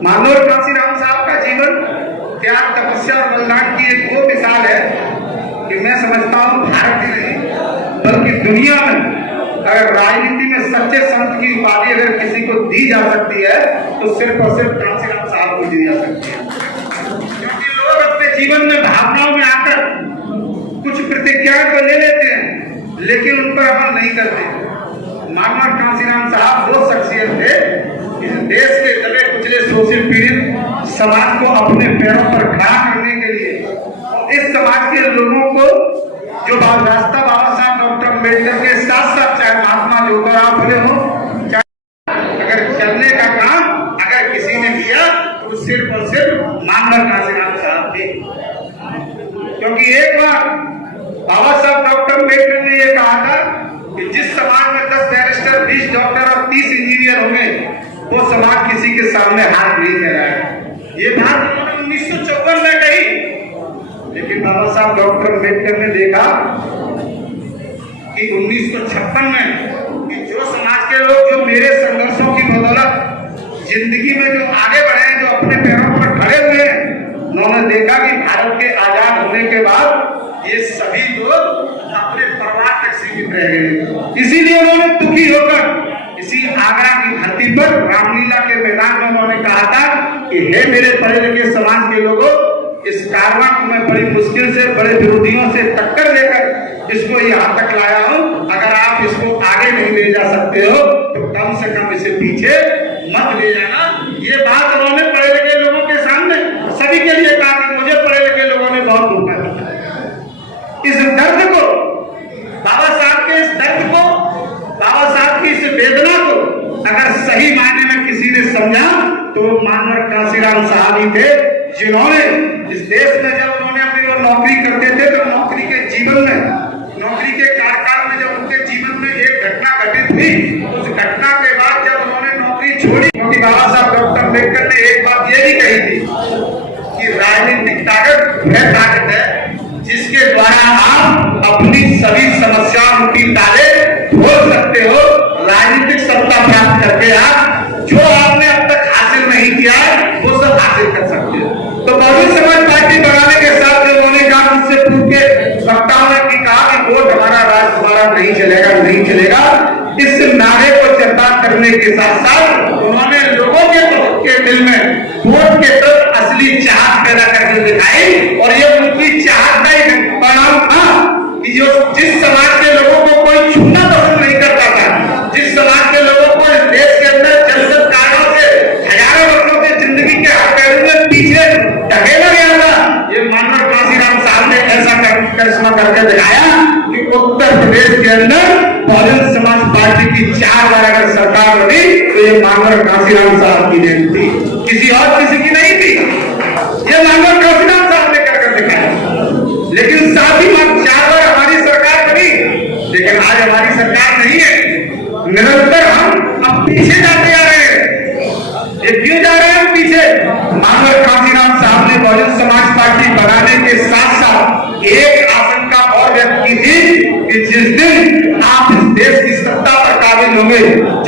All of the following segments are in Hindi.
मानोर कांसीराम साहब का जीवन त्याग, तपस्या और बलिदान की एक वो मिसाल है कि मैं समझता हूं भारत ही नहीं बल्कि दुनिया में अगर राजनीति में सच्चे संत की उपाधि अगर किसी को दी जा सकती है तो सिर्फ और सिर्फ कांसीराम साहब को दी जा सकती है। क्योंकि लोग अपने जीवन में भावनाओं में आकर कुछ प्रतिज्ञाएं तो ले लेते हैं लेकिन उन पर अमल नहीं करते। मानव कांसीराम साहब वो शख्सियत थे इस देश के दबे कुचले शोषित पीड़ित समाज को अपने पैरों पर खड़ा करने के लिए इस समाज के लोगों को जो रास्ता बाबा साहब डॉक्टर अम्बेडकर के साथ साथ चाहे महात्मा ज्योतिराव फुले हो, अगर चलने का काम अगर किसी ने किया तो सिर्फ और सिर्फ मानव कांसीराम साहब थे। क्योंकि एक बार बाबा साहब डॉक्टर अम्बेडकर ने यह कहा था कि जिस समाज में 10 बैरिस्टर, 20 डॉक्टर और 30 इंजीनियर होंगे वो समाज किसी के सामने हाथ नहीं फैलाएगा। ये बात उन्होंने 1954 में कही। लेकिन बाबा साहब डॉक्टर अम्बेडकर ने देखा कि 1956 में कि जो समाज के लोग जो मेरे संघर्षों की बदौलत जिंदगी में जो आगे बढ़े हैं, जो अपने पैरों पर खड़े हुए हैं, उन्होंने देखा कि भारत के आजाद होने के बाद ये सभी लोग अपने परिवार तक सीमित रह गए। इसीलिए उन्होंने दुखी होकर इसी आगरा की धरती पर रामलीला के मैदान में उन्होंने कहा था कि हे मेरे पढ़े लिखे समाज के लोगों, इस कारवां को मैं बड़ी मुश्किल से बड़े विरोधियों से टक्कर देकर इसको यहाँ तक लाया हूँ। अगर आप इसको आगे नहीं ले जा सकते हो तो कम से कम इसे पीछे मत ले जाना। ये बात उन्होंने पढ़े लिखे लोगों के सामने सभी के लिए कहा कि मुझे पढ़े लिखे लोगों ने बहुत धोखा दिया। इस दर्द को, बाबा साहब के इस दर्द को, बाबा साहब की इस वेदना को अगर सही मायने में किसी ने समझा तो मानव कांसीराम साहब ही थे, जिन्होंने इस देश में जब उन्होंने अपनी वो नौकरी करते थे तो नौकरी के जीवन में, नौकरी के कार्यकाल में जब उनके जीवन में एक घटना घटित हुई, उस घटना के बाद जब उन्होंने नौकरी छोड़ी, क्योंकि बाबा साहब डॉक्टर अम्बेडकर ने एक बात ये भी कही थी कि राजनीतिक ताकत वह ताकत है जिसके द्वारा आप अपनी सभी समस्याओं की ताले खोल सकते हो। राजनीतिक सत्ता प्राप्त करके आप जो आपने अब तक हासिल नहीं किया वो सब हासिल कर सकते हो। तो बहुजन समाज पार्टी बनाने के साथ जो उन्होंने कहा, मुझसे पूर्व के वक्ताओं ने भी कहा कि वोट हमारा, राज हमारा नहीं चलेगा, नहीं चलेगा, इस नारे को चर्चा करने के साथ साथ उन्होंने लोगों के दिल में वोट के तरफ असली चाहत पैदा करके दिखाई। और ये उनकी चाहत का ही परिणाम था कि जो जिस समाज के लोगों को कोई छूना पसंद नहीं करता था, जिस समाज के लोगों को इस देश के अंदर जलसत कारणों से हजारों वर्षों से जिंदगी के हर पहलू में पीछे ढकेला गया था, ये मानव कांसीराम साहब ने ऐसा करिश्मा करके दिखाया कि उत्तर प्रदेश के अंदर बहुजन समाज पार्टी की 4 बार अगर सरकार बनी तो ये मानव कांसीराम साहब की देन थी, किसी और किसी की नहीं थी। ये मानव कांसीराम साहब ने करके दिखाया। लेकिन साथ ही 4 बार हमारी सरकार बनी, लेकिन आज हमारी सरकार नहीं है। निरंतर हम अब पीछे जाते जा रहे हैं। ये क्यों जा रहे हैं पीछे? मानव कांसीराम साहब ने बहुजन समाज पार्टी बनाने के साथ साथ एक आशंका और व्यक्त की थी कि जिस दिन आप इस देश की सत्ता पर काबिल होंगे,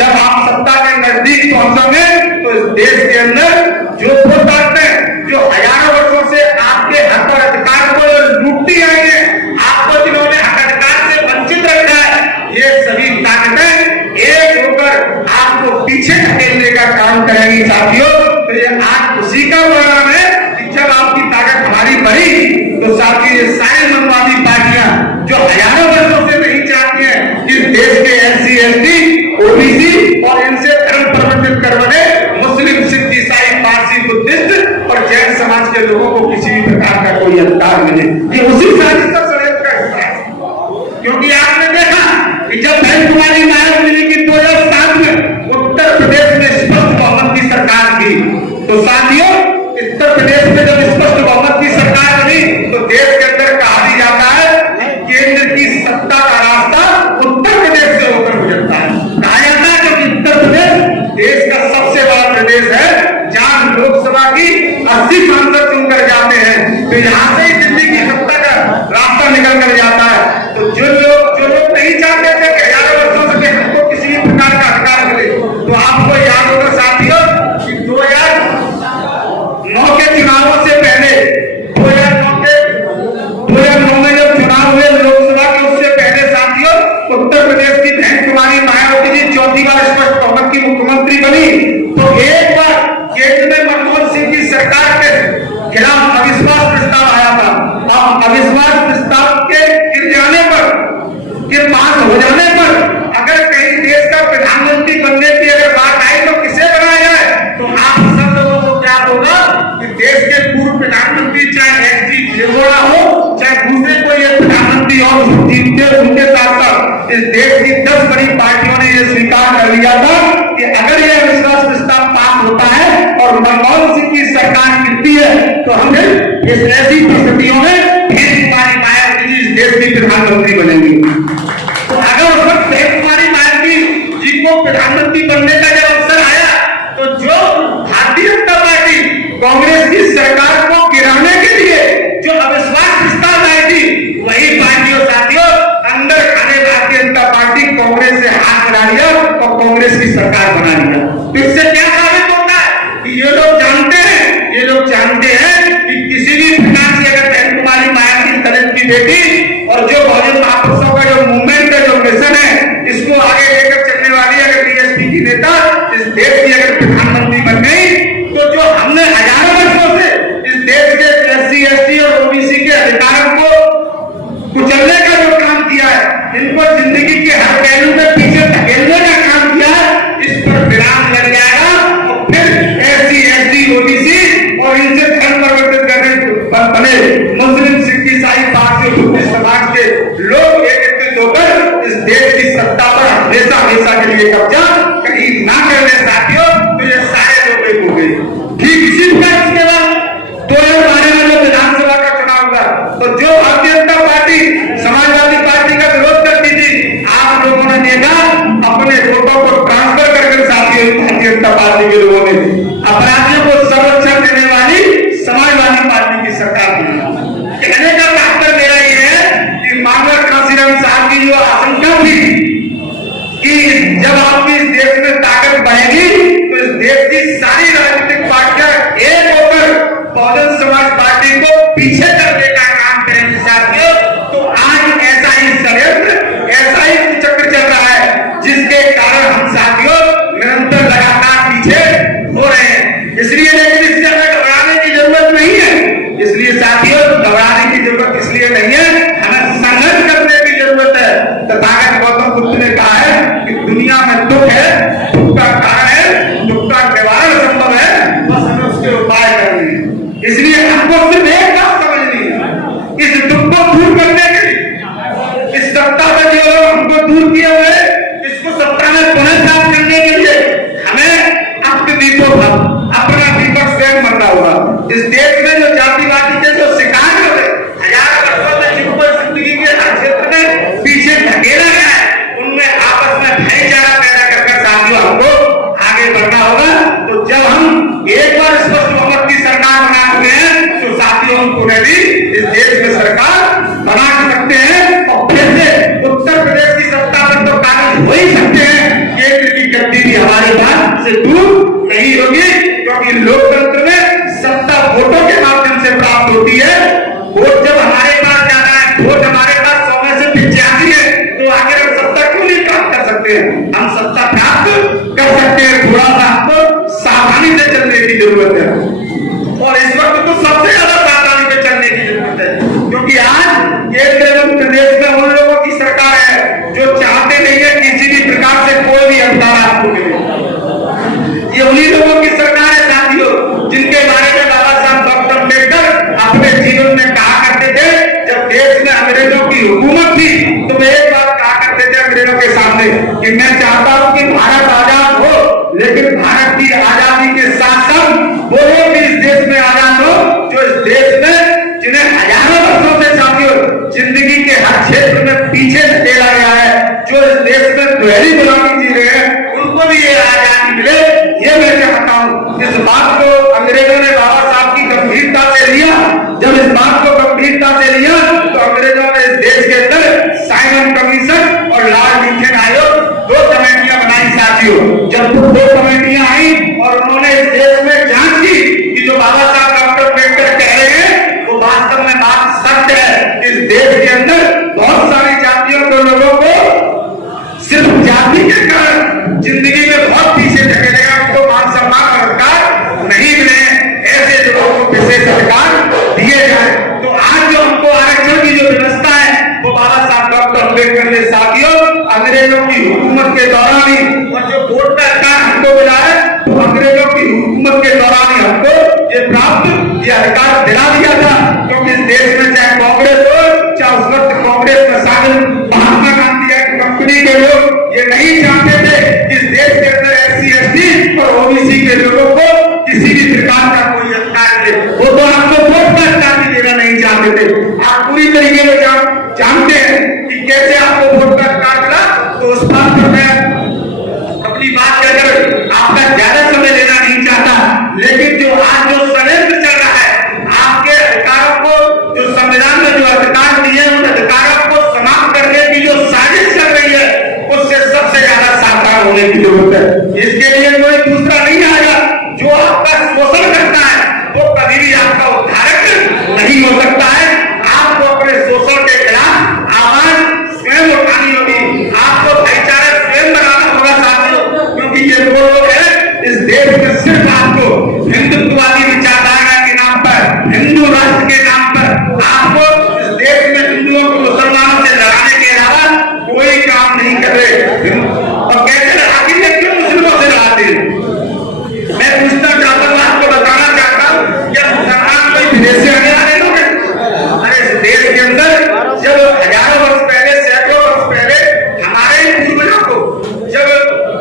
जब आप सत्ता के नजदीक पहुंचोगे तो इस देश के अंदर जो वो ताकतें जो हजारों वर्षों से आपके हक और अधिकार को लूटती आई है, आपको जिन्होंने हक अधिकार से वंचित रखा है, ये सभी ताकतें एक होकर आपको पीछे ढकेलने का काम करेंगी साथियों। तो ये आज उसी का परिणाम है कि जब आपकी ताकत हमारी बढ़ी तो साथी ये सारी मनवादी पार्टियां जो हजारों वर्षों से नहीं चाहती हैं इस देश के SC ST OBC और इनसे धर्म प्रवर्तित कर बने मुस्लिम, सिख, ईसाई, पारसी, बुद्धिस्ट और जैन समाज के लोगों को किसी भी प्रकार का कोई अधिकार मिले, ये उसी साजिश का षड्यंत्र का हिस्सा है। क्योंकि आपने देखा कि जब बहन कुमारी नायक मिली की 2007 में उत्तर प्रदेश में स्पष्ट बहुमत की सरकार थी, तो साथियों उत्तर प्रदेश में जब स्पष्ट बहुमत की सरकार बनी तो देश के अंदर कहा भी जाता है कि केंद्र की सत्ता का रास्ता उत्तर प्रदेश से होकर गुजरता है। कहा जाता है क्योंकि उत्तर प्रदेश देश का सबसे बड़ा प्रदेश है, जहां लोकसभा की 80 सांसद चुनकर जाते हैं। तो यहाँ से ही दिल्ली की सत्ता का उनके साथ साथ इस देश की 10 बड़ी पार्टियों ने यह स्वीकार कर लिया था कि अगर यह अविश्वास प्रस्ताव पास होता है और मनमोहन सिंह की सरकार गिरती है तो हम इस ऐसी परिस्थितियों में फिर कुमारी मायावती जी इस देश की प्रधानमंत्री बनेंगी। तो अगर उस वक्त कुमारी मायावती जी को प्रधानमंत्री बनने का जब अवसर आया तो जो भारतीय जनता पार्टी कांग्रेस की सरकार को गिराने के लिए जो अविश्वास प्रस्ताव लाई थी वही पार्टियों साथियों अंदर खाने भारतीय जनता पार्टी कांग्रेस से हाथ मिला लिया और कांग्रेस की सरकार बना लिया। तो इससे क्या साबित होता है कि ये लोग जानते हैं कि किसी भी प्रकार से अगर बहन कुमारी मायावती दलित की बेटी और जो बहुजन महापुरुषों का जो मूवमेंट है जो मिशन है इसको आगे लेकर चलने वाली अगर बीएसपी की नेता इस देश की अगर प्रधानमंत्री बन गई तो जो हमने हजारों वर्षों से इस देश के एससी एसटी और ओबीसी के अधिकारों को कुचलने का जो काम किया है इनको जिंदगी के हर पहलू में पीछे धकेलने का काम किया है इस पर विराम लग जाएगा और फिर एससी एसटी ओबीसी और इनसे धर्म परिवर्तित करने बने मुस्लिम सिख ईसाई पारसी बुद्धिस्ट समाज के लोग एकत्रित होकर इस देश की सत्ता पर हमेशा हमेशा के लिए कब्जा कहीं ना करने साथियों तो ये सारे लोग एक हो गए। ठीक इसी प्रकार इसके बाद 2012 में जो विधानसभा का चुनाव हुआ तो जो भारतीय जनता पार्टी समाजवादी पार्टी का विरोध करती थी आप लोगों ने देखा अपने वोटों को ट्रांसफर करके साथियों भारतीय जनता पार्टी के लोगों ने अपराधियों को संरक्षण देने वाली समाजवादी पार्टी की सरकार दी। कहने का तात्पर्य मेरा ये है कि मानव काशीराम साहब की जो आशंका थी कि जब आपकी इस देश में ताकत बढ़ेगी तो इस देश की सारी राजनीतिक पार्टियां एक होकर बहुजन समाज पार्टी को पीछे करने का काम करेंगे साथियों। तो आज ऐसा ही षड्यंत्र ऐसा ही चक्र चल रहा है जिसके कारण हम साथियों निरंतर लगातार पीछे हो रहे हैं। इसलिए लेकिन इससे हमें घबराने की जरूरत नहीं है। इसलिए साथियों घबराने की जरूरत इसलिए नहीं है हमें संघर्ष करने की जरूरत है। तथागत गौतम बुद्ध ने कहा है कि दुनिया में दुख है, दुख का कारण है, दुख का निवारण संभव है, बस हमें उसके उपाय करने हैं। इसलिए हमको सिर्फ एक बात समझनी है इस दुख को दूर करने के लिए इस सत्ता में जो लोग हमको दूर किए हुए इसको सत्ता में पुनः प्राप्त करने के लिए हमें अपने अपना दीपक स्वयं बनना होगा। इस देश में जो जातिवादी के जो शिकार हुए हजारों वर्षों में जिनको जिंदगी के हर क्षेत्र में पीछे धकेला गया है उनमें आपस में भाईचारा पैदा कर साथियों हमको आगे बढ़ना होगा। तो जब हम एक बार स्पष्ट बहुमत की सरकार बना चुके हैं तो साथियों हम पुनः भी इस देश में सरकार बना सकते हैं और फिर से उत्तर प्रदेश की सत्ता पर तो काबिज हो ही सकते हैं। केंद्र की गद्दी भी हमारे पास से दूर नहीं होगी क्योंकि लोकतंत्र में सत्ता वोटों के माध्यम से प्राप्त होती है। वोट जब हमारे पास जाता है वोट हमारे पास 100 में से 85 है तो आगे हम सत्ता क्यों नहीं प्राप्त कर सकते हैं। हम सत्ता प्राप्त कर सकते हैं। थोड़ा सा हमको सावधानी से चलने की जरूरत है और इस वक्त तो सबसे ज्यादा सावधानी से चलने की जरूरत है क्योंकि आज केंद्र एवं प्रदेश में उन लोगों की सरकार है जो चाहते नहीं है किसी भी प्रकार से कोई भी अधिकार आपको मिले। ये उन्हीं लोगों की सरकार है साथियों जिनके बारे में बाबा साहब डॉक्टर अम्बेडकर अपने जीवन में कहा करते थे। जब देश में अंग्रेजों की हुकूमत थी तो वे एक बात कहा करते थे अंग्रेजों के सामने कि मैं चाहता हूं कि भारत आजाद हो लेकिन भारत की आजादी के साथ साथ वो लोग भी इस देश में आजाद हो जो इस देश में जिन्हें हजारों वर्षों से साथियों जिंदगी के हर क्षेत्र में पीछे धकेला गया है जो इस देश में दोहरी गुलामी जी रहे हैं उनको भी ये आजादी मिले। ये मैं चाहता हूं। इस बात को अंग्रेजों ने बाबा साहब की गंभीरता से लिया। जब इस बात को गंभीरता से लिया तो अंग्रेजों ने इस देश के अंदर साइमन कमीशन और लॉर्ड मिन्टन आयोग 2 कमेटियां बनाई साथियों। जब 2 कमेटियां आई और उन्होंने इस देश में जांच की कि जो बाबा साहब डॉक्टर अम्बेडकर कह रहे हैं वो वास्तव में बात सत्य है। इस देश के अंदर बहुत सारी जातियों के लोगों को सिर्फ जाति के कारण जिंदगी में बहुत पीछे धकेलेगा उनको मान सम्मान और अधिकार नहीं मिले ऐसे लोगों को विशेष अधिकार दिए जाए। तो आज जो हमको आरक्षण की जो व्यवस्था है वो बाबा साहब डॉक्टर अम्बेडकर ने साथियों अंग्रेजों की हुकूमत के दौरान ही और जो वोट का अधिकार हमको मिला है तो अंग्रेजों की हुकूमत के दौरान ही हमको ये प्राप्त ये अधिकार दिला दिया था क्योंकि इस देश में चाहे कांग्रेस हो चाहे उस वक्त कांग्रेस में शामिल नहीं चाहते थे इस देश के अंदर SC ST और OBC के लोगों को किसी भी प्रकार का कोई अधिकार दे। वो तो आपको वोट का अधिकार भी देना नहीं चाहते थे। आप पूरी तरीके से जानते हैं कि कैसे आपको वोट का अधिकार मिला। तो उस बात पर मैं अपनी बात कहकर आपका ज्यादा समय लेना नहीं चाहता, लेकिन जो आज जो षड्यंत्र चल रहा है, आपके अधिकारों को जो संविधान में जो अधिकार दिए उन अधिकारों को समाप्त करने की जो साजिश चल रही है, उससे सबसे ज्यादा सावधान होने की जरूरत है। इसके लिए कोई दूसरा नहीं आएगा। जो आपका शोषण करता है वो कभी भी आपका उद्धारक नहीं हो सकता है। आपको अपने शोषण के खिलाफ आवाज स्वयं उठानी होगी। आपको भाईचारा स्वयं बनाना होगा साथियों, क्योंकि ये वो लोग हैं इस देश में सिर्फ आपको हिंदुत्ववादी विचारधारा के नाम पर, हिंदू राष्ट्र के नाम पर आपको इस देश में हिंदुओं को मुसलमानों से लड़ाने के अलावा कोई काम नहीं कर रहे। और कैसे लड़ाते हैं, क्यों मुस्लिमों से लड़ाते हैं? मैं पूछना चाहता हूँ, आपको बताना चाहता हूँ, क्या मुसलमान कोई विदेश से आने वाले लोग हैं? अरे इस देश के अंदर जब हजारों वर्ष पहले, सैकड़ों वर्ष पहले हमारे पूर्वजों को जब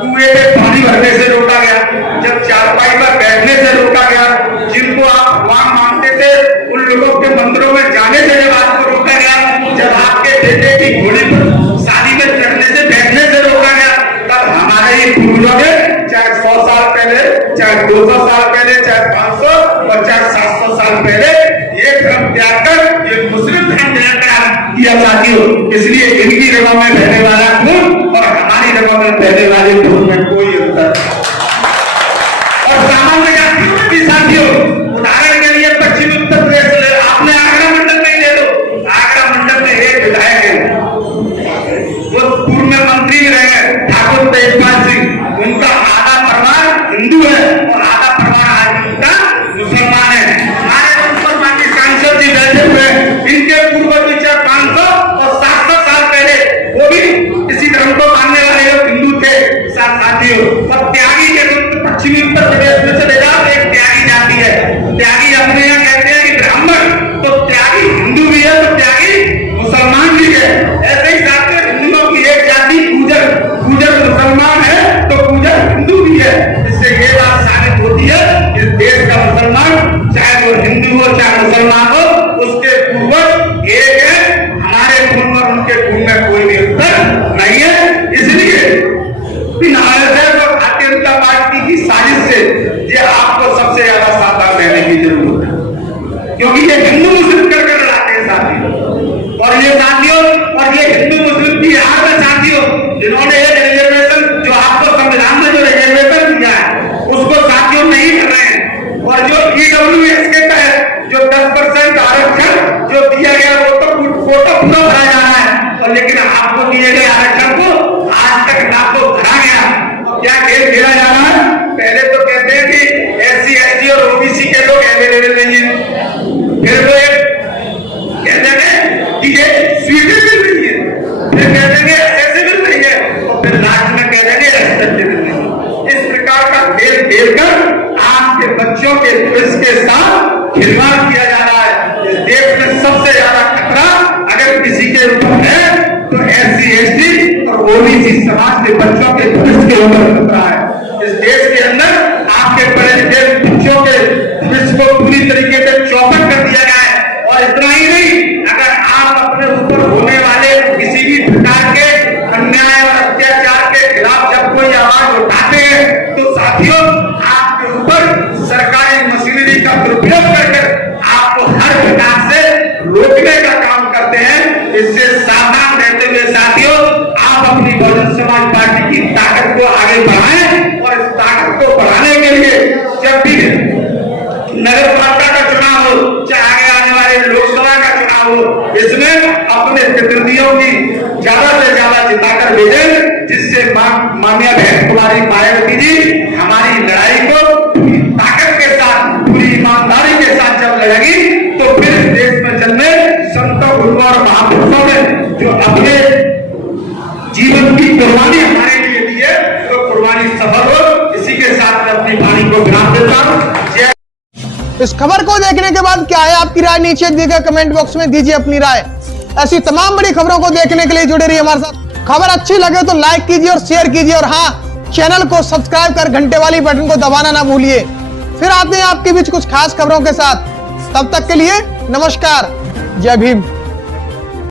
कुएं में पानी भरने से रोका गया, जब चारपाई पर बैठने से रोका गया, जिनको आप भगवान मानते थे उन लोगों के मंदिरों में जाने से जब आपको रोका गया, जब आपके बेटे की घोड़ी पर शादी में चढ़ने से, बैठने से रोका गया, तब हमारे ही पूर्वजों ने चाहे 100 साल पहले, चाहे 200 साल पहले, चाहे 500 और चाहे 700 साल पहले ये धर्म त्याग कर ये मुस्लिम धर्म त्याग कर किया साथियों। इसलिए इनकी रगों में बहने वाला खून और हमारी रगों में बहने वाले खून में कोई अंतर नहीं। और सामान्य जातियों में भी साथियों, उदाहरण के लिए पश्चिमी उत्तर प्रदेश ले, आपने आगरा मंडल में ले लो। आगरा मंडल में एक विधायक है, वो पूर्व में मंत्री रहे ठाकुर तेजपाल सिंह। उनका आधा परिवार हिंदू है और आधा परिवार आज उनका मुसलमान है। हमारे मुसलमान के सांसद जी बैठे हुए, इनके पूर्वज 500 और 700 साल पहले वो भी इसी धर्म को मानने वाले लोग हिंदू थे साथियों। और त्यागी के पश्चिमी उत्तर प्रदेश में चले जाओ, एक त्यागी जाति है। त्यागी अपने यहाँ कहते हैं कि ब्राह्मण, तो त्यागी हिंदू भी है तो त्यागी मुसलमान भी है। ऐसे ही साथियों हिंदुओं की एक जाति गुजर मुसलमान है तो गुजर हिंदू भी है। इससे ये बात साबित होती है इस देश का मुसलमान, चाहे वो हिंदू हो चाहे मुसलमान हो, उसके पूर्वज एक है। हमारे खून और उनके खून में कोई भी अंतर नहीं है। इसलिए RSS और भारतीय जनता पार्टी की साजिश से ये आपको सबसे ज्यादा सावधान रहने की जरूरत है, क्योंकि ये हिंदू मुस्लिम कर लड़ाते हैं साथियों। और ये साथियों, और ये हिंदू मुस्लिम की हार में साथियों, जिन्होंने ये रिजर्वेशन जो आपको संविधान में जो रिजर्वेशन दिया है उसको साथियों नहीं कर रहे हैं। और जो EWS के तहत जो 10% आरक्षण जो दिया गया वो तो कोटा पूरा भरा जा रहा है, और लेकिन आपको दिए गए आरक्षण को आज तक ना तो भरा गया। क्या खेल खेला जा रहा है? पहले तो कहते हैं कि SC ST और OBC के लोग अवेलेबल नहीं है, फिर वो कहते हैं कि ये सीटें मिल रही है, फिर कहते हैं एक्सेसिबल नहीं है, और फिर लास्ट में कह देंगे एक्सेप्टेबल नहीं है। इस प्रकार का खेल खेलकर आपके बच्चों के भविष्य के साथ खिलवाड़ किया जा रहा है। इस देश में सबसे ज्यादा खतरा अगर किसी के ऊपर है तो SC ST और OBC समाज के बच्चों के भविष्य के ऊपर खतरा है। इस देश के अंदर आपके बड़े बच्चों के भविष्य को पूरी तरीके से चौपट कर दिया गया है। और इतना ही नहीं, अगर आप अपने ऊपर होने वाले किसी भी प्रकार के अन्याय और अत्याचार के खिलाफ जब कोई आवाज उठाते हैं तो साथियों आपके ऊपर सरकारी मशीनरी का दुरुपयोग कर आपको हर प्रकार से रोकने का काम करते हैं। इससे सावधान रहते हुए साथियों आप अपनी बहुजन समाज पार्टी की ताकत को आगे बढ़ाएं। और इस ताकत को बढ़ाने के लिए जब भी नगर पालिका का चुनाव हो, चाहे आगे आने वाले लोकसभा का चुनाव हो, इसमें अपने प्रतिनिधियों की ज्यादा से ज्यादा जिताकर भेजें, जिससे माननीय बहन कुमारी मायावती जी हमारी लड़ाई को पूरी ताकत के साथ, पूरी ईमानदारी के साथ जब लड़ेगी तो फिर देश में जन्मे संतों, गुरुओं और महापुरुषों ने जो अपने जीवन की कुर्बानी हमारे लिए दी है तो कुर्बानी सफल हो। इसी के साथ मैं अपनी वाणी को विराम देता हूँ। इस खबर को देखने के बाद क्या है आपकी राय, नीचे दिए गए कमेंट बॉक्स में दीजिए अपनी राय। ऐसी तमाम बड़ी खबरों को देखने के लिए जुड़े रहिए हमारे साथ। खबर अच्छी लगे तो लाइक कीजिए और शेयर कीजिए, और हाँ, चैनल को सब्सक्राइब कर घंटे वाली बटन को दबाना ना भूलिए। फिर आते हैं आपके बीच कुछ खास खबरों के साथ। तब तक के लिए नमस्कार, जय भीम।